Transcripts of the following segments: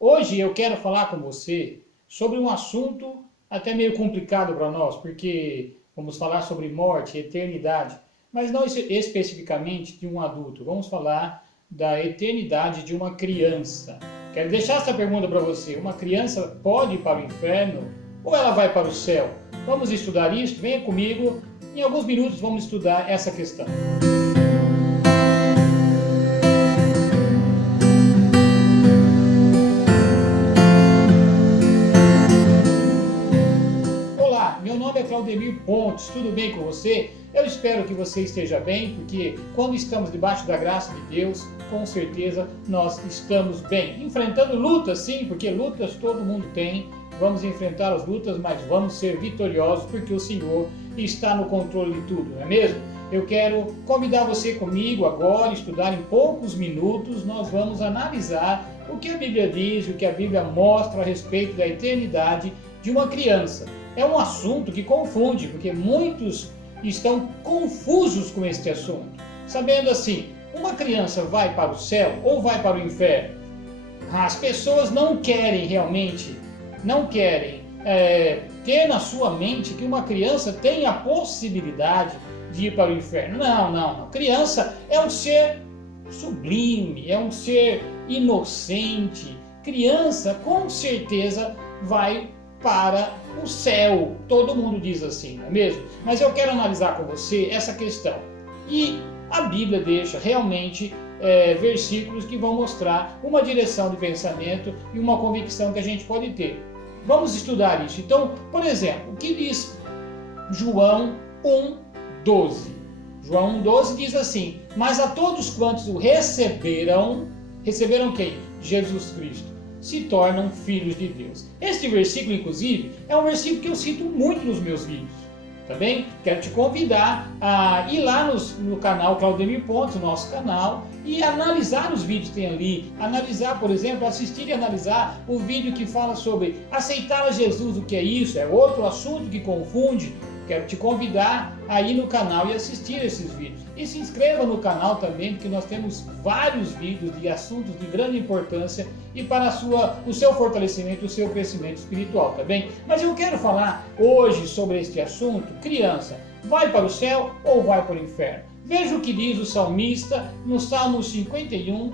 Hoje eu quero falar com você sobre um assunto até meio complicado para nós, porque vamos falar sobre morte, eternidade, mas não especificamente de um adulto. Vamos falar da eternidade de uma criança. Quero deixar essa pergunta para você: uma criança pode ir para o inferno ou ela vai para o céu? Vamos estudar isso? Venha comigo. Em alguns minutos vamos estudar essa questão. Olá, meu nome é Claudemir Pontes, tudo bem com você? Eu espero que você esteja bem, porque quando estamos debaixo da graça de Deus, com certeza nós estamos bem. Enfrentando lutas, sim, porque lutas todo mundo tem. Vamos enfrentar as lutas, mas vamos ser vitoriosos, porque o Senhor está no controle de tudo, não é mesmo? Eu quero convidar você comigo agora, estudar em poucos minutos. Nós vamos analisar o que a Bíblia diz, o que a Bíblia mostra a respeito da eternidade de uma criança. É um assunto que confunde, porque muitos estão confusos com este assunto, sabendo assim: uma criança vai para o céu ou vai para o inferno? As pessoas não querem realmente, ter na sua mente que uma criança tem a possibilidade de ir para o inferno. Não. Criança é um ser sublime, é um ser inocente. Criança com certeza vai para o céu. Todo mundo diz assim, não é mesmo? Mas eu quero analisar com você essa questão. E a Bíblia deixa realmente versículos que vão mostrar uma direção de pensamento e uma convicção que a gente pode ter. Vamos estudar isso. Então, por exemplo, o que diz João 1,12? João 1,12 diz assim: mas a todos quantos o receberam quem? Jesus Cristo, se tornam filhos de Deus. Este versículo, inclusive, é um versículo que eu cito muito nos meus vídeos. Tá bem? Quero te convidar a ir lá no canal Claudemir Pontes, o nosso canal, e analisar os vídeos que tem ali. Analisar, por exemplo, assistir e analisar o vídeo que fala sobre aceitar a Jesus, o que é isso? É outro assunto que confunde. Quero te convidar a ir no canal e assistir esses vídeos. E se inscreva no canal também, porque nós temos vários vídeos de assuntos de grande importância e para o seu fortalecimento, o seu crescimento espiritual, tá bem? Mas eu quero falar hoje sobre este assunto: criança, vai para o céu ou vai para o inferno? Veja o que diz o salmista no Salmo 51,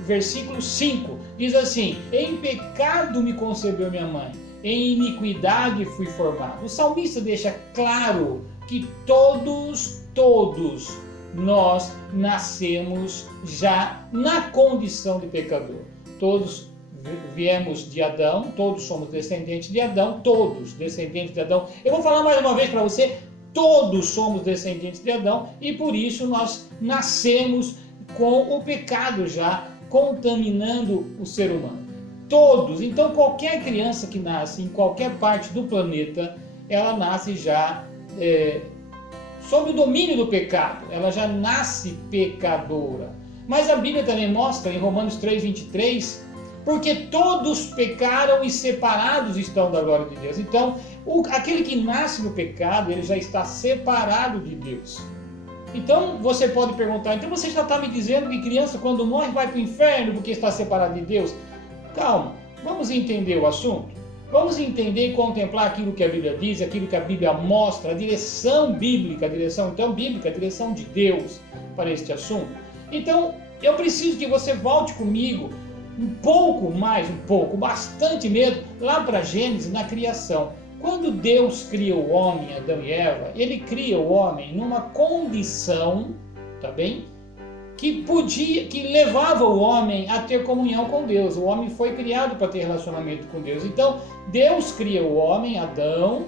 versículo 5. Diz assim: em pecado me concebeu minha mãe, em iniquidade fui formado. O salmista deixa claro que todos nós nascemos já na condição de pecador. Todos viemos de Adão, todos somos descendentes de Adão, todos descendentes de Adão. Eu vou falar mais uma vez para você: todos somos descendentes de Adão e por isso nós nascemos com o pecado já contaminando o ser humano. Todos. Então qualquer criança que nasce em qualquer parte do planeta, ela nasce já sob o domínio do pecado, ela já nasce pecadora. Mas a Bíblia também mostra em Romanos 3,23, porque todos pecaram e separados estão da glória de Deus. Então, aquele que nasce no pecado, ele já está separado de Deus. Então, você pode perguntar: então você já está me dizendo que criança quando morre vai para o inferno porque está separado de Deus? Calma, vamos entender o assunto. Vamos entender e contemplar aquilo que a Bíblia diz, aquilo que a Bíblia mostra, a direção bíblica, a direção de Deus para este assunto. Então, eu preciso que você volte comigo bastante mesmo, lá para Gênesis, na criação. Quando Deus cria o homem, Adão e Eva, ele cria o homem numa condição, tá bem? Que levava o homem a ter comunhão com Deus. O homem foi criado para ter relacionamento com Deus. Então, Deus cria o homem, Adão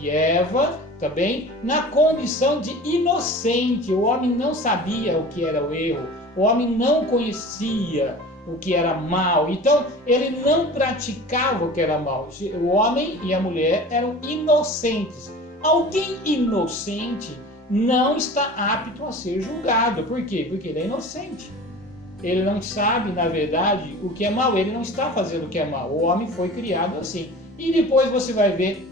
e Eva, também, na condição de inocente. O homem não sabia o que era o erro. O homem não conhecia o que era mal. Então, ele não praticava o que era mal. O homem e a mulher eram inocentes. Alguém inocente não está apto a ser julgado. Por quê? Porque ele é inocente. Ele não sabe, na verdade, o que é mal. Ele não está fazendo o que é mal. O homem foi criado assim. E depois você vai ver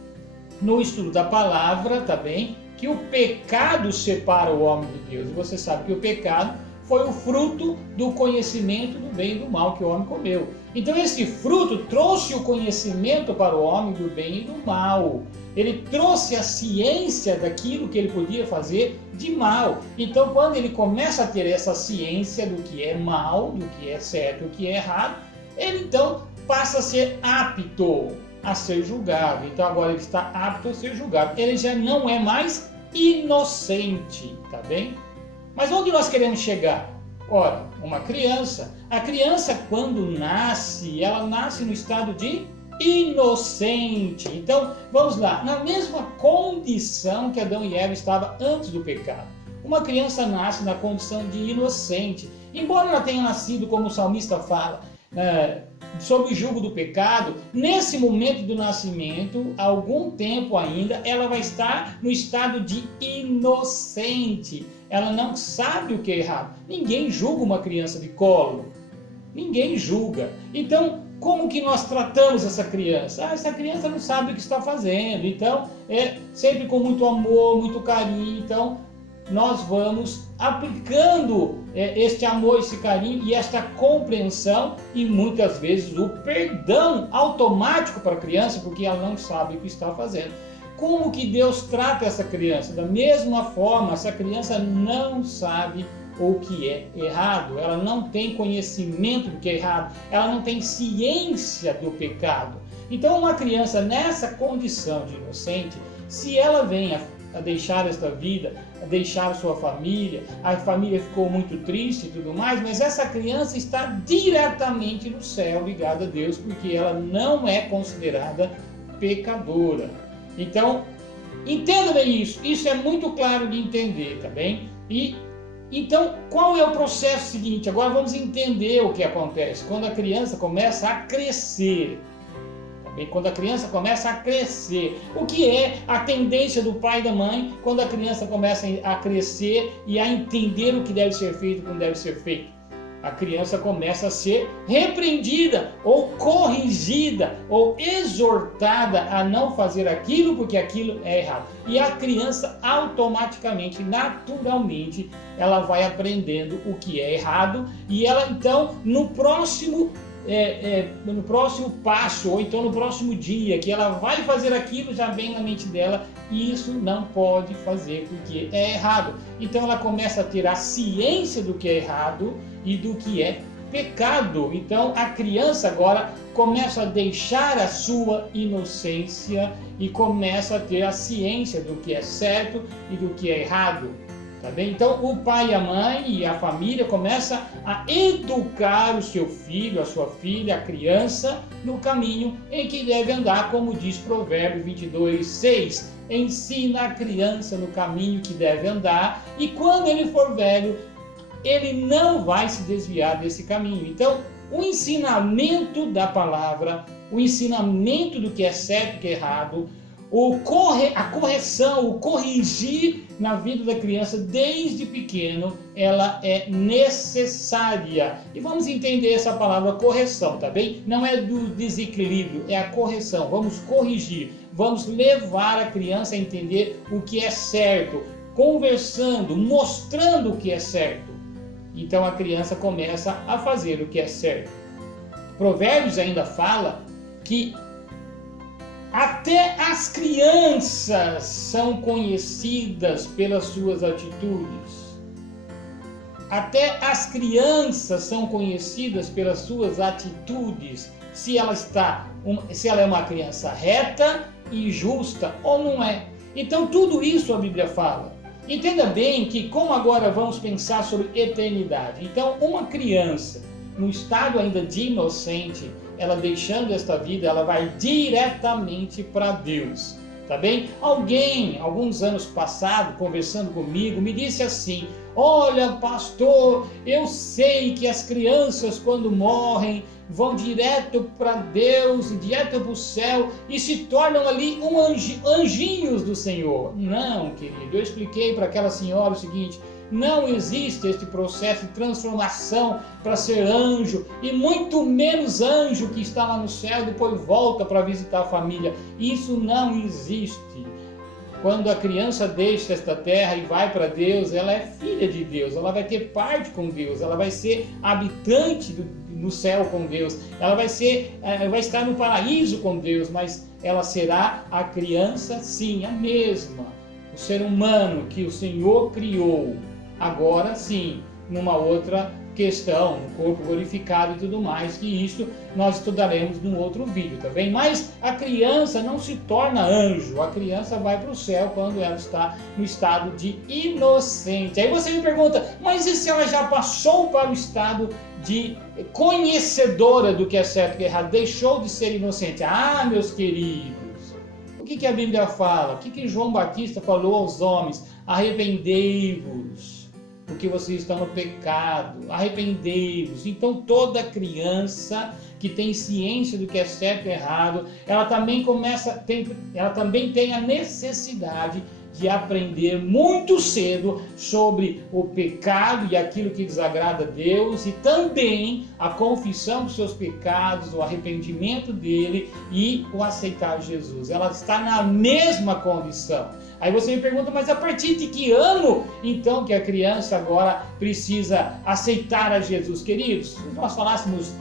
no estudo da palavra, tá bem? Que o pecado separa o homem de Deus. E você sabe que o pecado foi o fruto do conhecimento do bem e do mal que o homem comeu. Então esse fruto trouxe o conhecimento para o homem do bem e do mal. Ele trouxe a ciência daquilo que ele podia fazer de mal. Então quando ele começa a ter essa ciência do que é mal, do que é certo e do que é errado, ele então passa a ser apto a ser julgado. Então agora ele está apto a ser julgado. Ele já não é mais inocente, tá bem? Mas onde nós queremos chegar? Ora, uma criança. A criança, quando nasce, ela nasce no estado de inocente. Então, vamos lá. Na mesma condição que Adão e Eva estavam antes do pecado. Uma criança nasce na condição de inocente. Embora ela tenha nascido, como o salmista fala, sob o jugo do pecado, nesse momento do nascimento, algum tempo ainda, ela vai estar no estado de inocente. Ela não sabe o que é errado. Ninguém julga uma criança de colo. Ninguém julga. Então, como que nós tratamos essa criança? Essa criança não sabe o que está fazendo. Então, é sempre com muito amor, muito carinho. Então, nós vamos aplicando este amor, esse carinho e esta compreensão e muitas vezes o perdão automático para a criança, porque ela não sabe o que está fazendo. Como que Deus trata essa criança? Da mesma forma, essa criança não sabe o que é errado, ela não tem conhecimento do que é errado, ela não tem ciência do pecado. Então uma criança nessa condição de inocente, se ela vem a deixar esta vida, a deixar sua família, a família ficou muito triste e tudo mais, mas essa criança está diretamente no céu, ligada a Deus, porque ela não é considerada pecadora. Então, entenda bem isso. Isso é muito claro de entender, tá bem? E então, qual é o processo seguinte? Agora vamos entender o que acontece quando a criança começa a crescer. Tá bem? Quando a criança começa a crescer. O que é a tendência do pai e da mãe quando a criança começa a crescer e a entender o que deve ser feito e como deve ser feito? A criança começa a ser repreendida, ou corrigida, ou exortada a não fazer aquilo porque aquilo é errado. E a criança automaticamente, naturalmente, ela vai aprendendo o que é errado e ela então no próximo passo, ou então no próximo dia, que ela vai fazer aquilo, já vem na mente dela, e isso não pode fazer porque é errado. Então ela começa a ter a ciência do que é errado e do que é pecado. Então a criança agora começa a deixar a sua inocência e começa a ter a ciência do que é certo e do que é errado. Tá bem? Então o pai, a mãe e a família começam a educar o seu filho, a sua filha, a criança no caminho em que deve andar, como diz Provérbios 22:6. Ensina a criança no caminho que deve andar e quando ele for velho, ele não vai se desviar desse caminho. Então o ensinamento da palavra, o ensinamento do que é certo e que é errado, a correção, o corrigir na vida da criança desde pequeno, ela é necessária. E vamos entender essa palavra correção, tá bem? Não é do desequilíbrio, é a correção. Vamos corrigir, vamos levar a criança a entender o que é certo, conversando, mostrando o que é certo. Então a criança começa a fazer o que é certo. Provérbios ainda fala que até as crianças são conhecidas pelas suas atitudes. Até as crianças são conhecidas pelas suas atitudes. Se ela é uma criança reta e justa ou não é. Então tudo isso a Bíblia fala. Entenda bem que como agora vamos pensar sobre eternidade. Então uma criança no estado ainda de inocente, ela deixando esta vida, ela vai diretamente para Deus, tá bem? Alguém, alguns anos passados, conversando comigo, me disse assim: olha, pastor, eu sei que as crianças quando morrem vão direto para Deus, direto para o céu e se tornam ali anjinhos do Senhor. Não, querido, eu expliquei para aquela senhora o seguinte: não existe este processo de transformação para ser anjo, e muito menos anjo que está lá no céu e depois volta para visitar a família. Isso não existe. quando a criança deixa esta terra e vai para Deus, ela é filha de Deus, ela vai ter parte com Deus, ela vai ser habitante no céu com Deus, ela vai estar no paraíso com Deus, mas ela será a criança, sim, a mesma, o ser humano que o Senhor criou, agora sim, numa outra questão, um corpo glorificado e tudo mais, que isto nós estudaremos num outro vídeo, tá bem? Mas a criança não se torna anjo, a criança vai para o céu quando ela está no estado de inocente. Aí você me pergunta, mas e se ela já passou para o estado de conhecedora do que é certo e que é errado, deixou de ser inocente? Ah, meus queridos, o que a Bíblia fala? O que João Batista falou aos homens? Arrependei-vos, porque vocês estão no pecado, arrependei-vos. Então toda criança que tem ciência do que é certo e errado, ela também tem a necessidade de aprender muito cedo sobre o pecado e aquilo que desagrada a Deus, e também a confissão dos seus pecados, o arrependimento dele e o aceitar Jesus. Ela está na mesma condição. Aí você me pergunta, mas a partir de que ano, então, que a criança agora precisa aceitar a Jesus? Queridos, se nós falássemos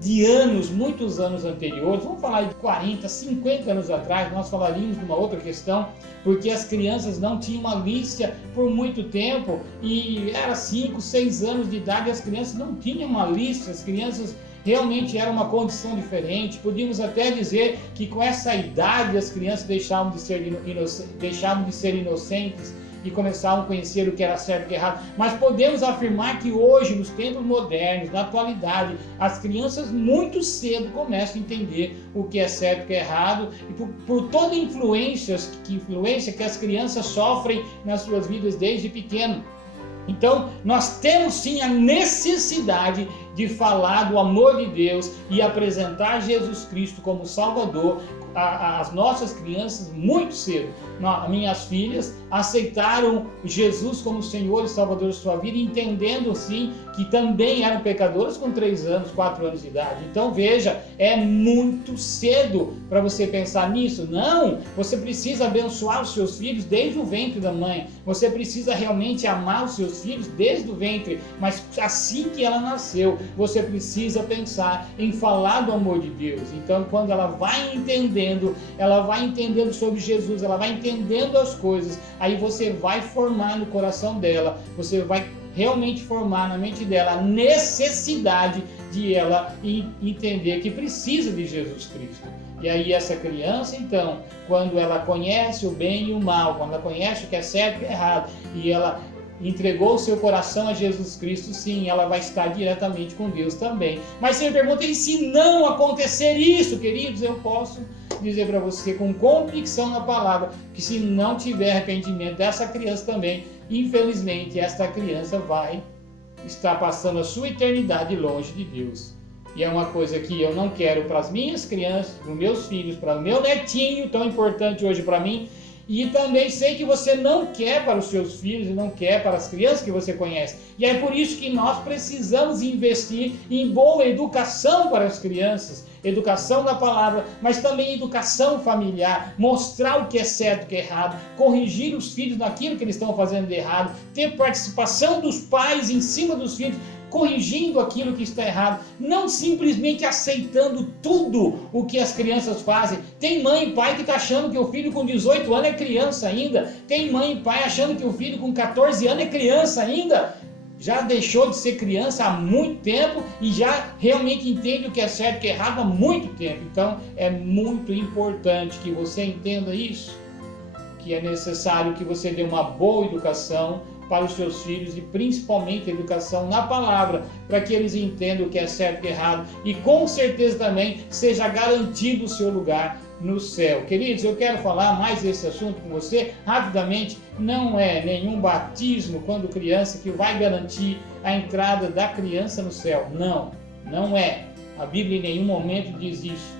de anos, muitos anos anteriores, vamos falar de 40, 50 anos atrás, nós falaríamos de uma outra questão, porque as crianças não tinham malícia por muito tempo, e era 5, 6 anos de idade, as crianças não tinham malícia, as crianças realmente era uma condição diferente. Podíamos até dizer que com essa idade as crianças deixavam de ser inocentes e começavam a conhecer o que era certo e o que era errado. Mas podemos afirmar que hoje, nos tempos modernos, na atualidade, as crianças muito cedo começam a entender o que é certo e o que é errado, e por toda a influência que as crianças sofrem nas suas vidas desde pequeno. Então, nós temos sim a necessidade de falar do amor de Deus e apresentar Jesus Cristo como Salvador às nossas crianças muito cedo. Minhas filhas aceitaram Jesus como Senhor e Salvador de sua vida, entendendo sim que também eram pecadoras com 3 anos, 4 anos de idade. Então veja, é muito cedo para você pensar nisso. Não, você precisa abençoar os seus filhos desde o ventre da mãe. Você precisa realmente amar os seus filhos desde o ventre, mas assim que ela nasceu, você precisa pensar em falar do amor de Deus. Então, quando ela vai entendendo sobre Jesus, ela vai entendendo as coisas, aí você vai formar no coração dela, você vai realmente formar na mente dela a necessidade de ela entender que precisa de Jesus Cristo. E aí essa criança, então, quando ela conhece o bem e o mal, quando ela conhece o que é certo e o que é errado, e ela entregou o seu coração a Jesus Cristo, sim, ela vai estar diretamente com Deus também. Mas você me pergunta, e se não acontecer isso, queridos? Eu posso dizer para você com convicção na palavra, que se não tiver arrependimento dessa criança também, infelizmente esta criança vai estar passando a sua eternidade longe de Deus. E é uma coisa que eu não quero para as minhas crianças, para os meus filhos, para o meu netinho, tão importante hoje para mim. E também sei que você não quer para os seus filhos e não quer para as crianças que você conhece. E é por isso que nós precisamos investir em boa educação para as crianças, educação da palavra, mas também educação familiar, mostrar o que é certo e o que é errado, corrigir os filhos naquilo que eles estão fazendo de errado, ter participação dos pais em cima dos filhos, corrigindo aquilo que está errado, não simplesmente aceitando tudo o que as crianças fazem. Tem mãe e pai que está achando que o filho com 18 anos é criança ainda, tem mãe e pai achando que o filho com 14 anos é criança ainda, já deixou de ser criança há muito tempo e já realmente entende o que é certo e o que é errado há muito tempo. Então é muito importante que você entenda isso, que é necessário que você dê uma boa educação para os seus filhos, e principalmente educação na palavra, para que eles entendam o que é certo e o que é errado, e com certeza também seja garantido o seu lugar no céu. Queridos, eu quero falar mais desse assunto com você rapidamente. Não é nenhum batismo quando criança que vai garantir a entrada da criança no céu. Não é. A Bíblia em nenhum momento diz isso,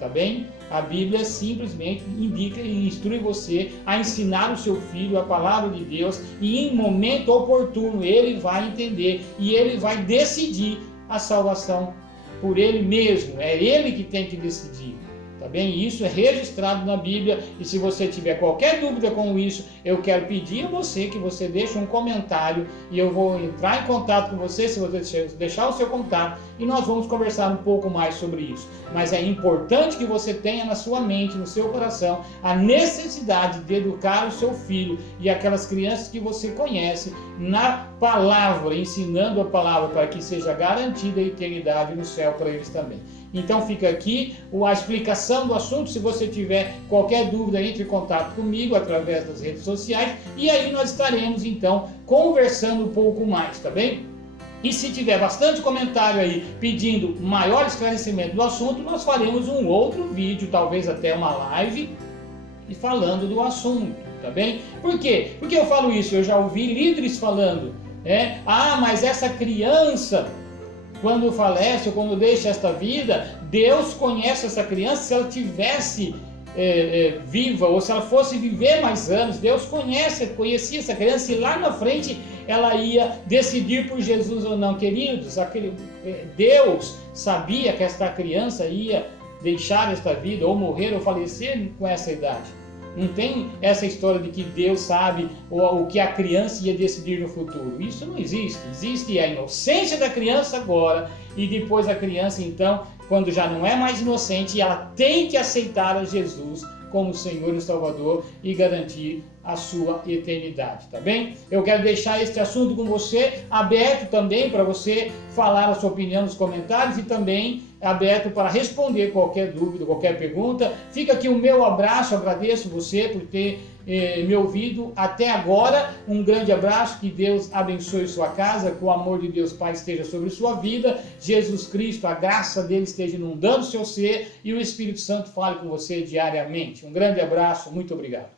tá bem? A Bíblia simplesmente indica e instrui você a ensinar o seu filho a palavra de Deus, e em momento oportuno ele vai entender e ele vai decidir a salvação por ele mesmo. É ele que tem que decidir, tá tá bem? Isso é registrado na Bíblia, e se você tiver qualquer dúvida com isso, eu quero pedir a você que você deixe um comentário, e eu vou entrar em contato com você, se você deixar o seu contato, e nós vamos conversar um pouco mais sobre isso. Mas é importante que você tenha na sua mente, no seu coração, a necessidade de educar o seu filho e aquelas crianças que você conhece na palavra, ensinando a palavra para que seja garantida a eternidade no céu para eles também. Então fica aqui a explicação do assunto. Se você tiver qualquer dúvida, entre em contato comigo através das redes sociais, e aí nós estaremos então conversando um pouco mais, tá bem? E se tiver bastante comentário aí pedindo maior esclarecimento do assunto, nós faremos um outro vídeo, talvez até uma live, e falando do assunto, tá bem? Por quê? Porque eu falo isso, eu já ouvi líderes falando, mas essa criança, quando falece ou quando deixa esta vida, Deus conhece essa criança. Se ela tivesse viva, ou se ela fosse viver mais anos, Deus conhecia essa criança, e lá na frente ela ia decidir por Jesus ou não. Queridos, Deus sabia que esta criança ia deixar esta vida, ou morrer, ou falecer com essa idade. Não tem essa história de que Deus sabe o que a criança ia decidir no futuro. Isso não existe. Existe a inocência da criança agora, e depois a criança, então, quando já não é mais inocente, ela tem que aceitar a Jesus como Senhor e Salvador e garantir a sua eternidade, tá bem? Eu quero deixar este assunto com você aberto também para você falar a sua opinião nos comentários, e também aberto para responder qualquer dúvida, qualquer pergunta. Fica aqui o meu abraço, agradeço você por ter me ouvido até agora. Um grande abraço, que Deus abençoe sua casa, que o amor de Deus Pai esteja sobre sua vida, Jesus Cristo, a graça dele esteja inundando o seu ser, e o Espírito Santo fale com você diariamente. Um grande abraço, muito obrigado.